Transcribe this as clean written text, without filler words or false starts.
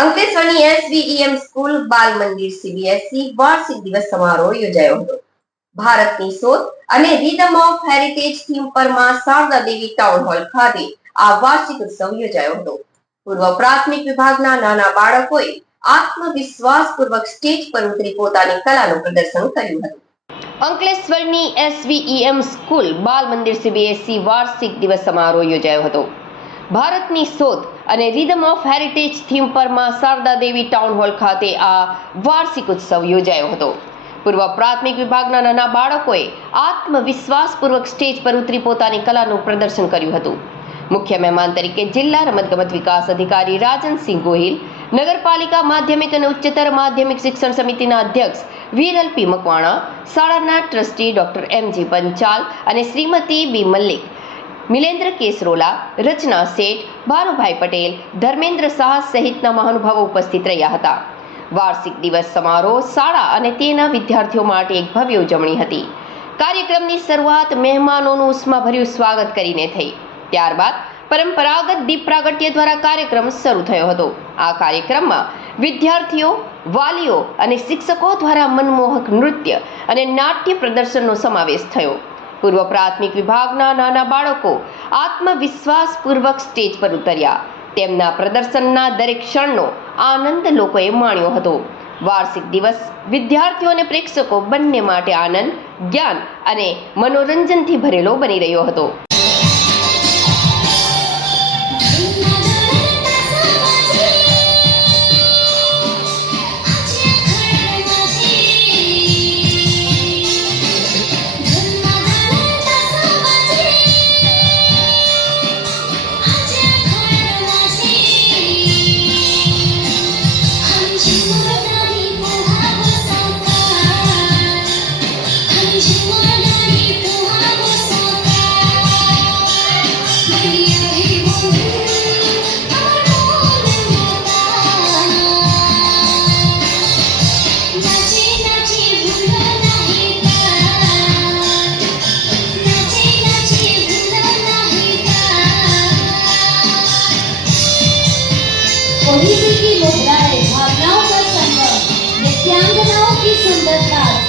અંકલેશ્વરની એસવીઈએમ school બાલ મંદિર CBSE વાર્ષિક દિવસ સમારોહ યોજાયો હતો. ભારતની શોધ અને રીધમ ઓફ હેરિટેજ થીમ પર માં શારદા દેવી ટાઉન હોલ ખાતે આ વાર્ષિક ઉત્સવ યોજાયો હતો. પૂર્વ પ્રાથમિક વિભાગના નાના બાળકોએ આત્મવિશ્વાસપૂર્વક સ્ટેજ પર ઉતરી પોતાની કલાનું પ્રદર્શન કર્યું હતું. અંકલેશ્વરની એસવીઈએમ સ્કૂલ બાલ મંદિર સીબીએસઈ વાર્ષિક દિવસ સમારોહ યોજાયો હતો. ભારતની શોધ અને રીધમ ઓફ હેરિટેજ થીમ પર માં શારદા દેવી ટાઉન હોલ ખાતે આ વાર્ષિક ઉત્સવ યોજાયો હતો. પૂર્વ પ્રાથમિક વિભાગના નાના બાળકોએ આત્મવિશ્વાસપૂર્વક સ્ટેજ પર ઉતરી પોતાની કલાનું પ્રદર્શન કર્યું હતું. મુખ્ય મહેમાન તરીકે જિલ્લા રમતગમત વિકાસ અધિકારી રાજનસિંહ ગોહિલ, નગરપાલિકા માધ્યમિક અને ઉચ્ચતર માધ્યમિક શિક્ષણ સમિતિના અધ્યક્ષ વીરલ પી મકવાણા, શાળાના ટ્રસ્ટી ડોક્ટર એમજી પંચાલ અને શ્રીમતી બી મલ્લિક, મિલેન્દ્ર કેસરોલા, રચના શેઠ, ભાનુભાઈ પટેલ, ધર્મેન્દ્ર શાહ સહિતના મહાનુભાવો ઉપસ્થિત રહ્યા હતા. વાર્ષિક દિવસ સમારોહ શાળા અને તેના વિદ્યાર્થીઓ માટે એક ભવ્ય ઉજવણી હતી. કાર્યક્રમની શરૂઆત મહેમાનોનું ઉષ્માભર્યું સ્વાગત કરીને થઈ. ત્યારબાદ પરંપરાગત દીપ પ્રાગટ્ય દ્વારા કાર્યક્રમ શરૂ થયો હતો. આ કાર્યક્રમમાં વિદ્યાર્થીઓ, વાલીઓ અને શિક્ષકો દ્વારા મનમોહક નૃત્ય અને નાટ્ય પ્રદર્શનનો સમાવેશ થયો. પૂર્વ પ્રાથમિક વિભાગના નાના બાળકો આત્મવિશ્વાસપૂર્વક સ્ટેજ પર ઉતર્યા. તેમના પ્રદર્શનના દરેક ક્ષણનો આનંદ લોકોએ માણ્યો હતો. વાર્ષિક દિવસ વિદ્યાર્થીઓ અને પ્રેક્ષકો બંને માટે આનંદ, જ્ઞાન અને મનોરંજનથી ભરેલો બની રહ્યો હતો.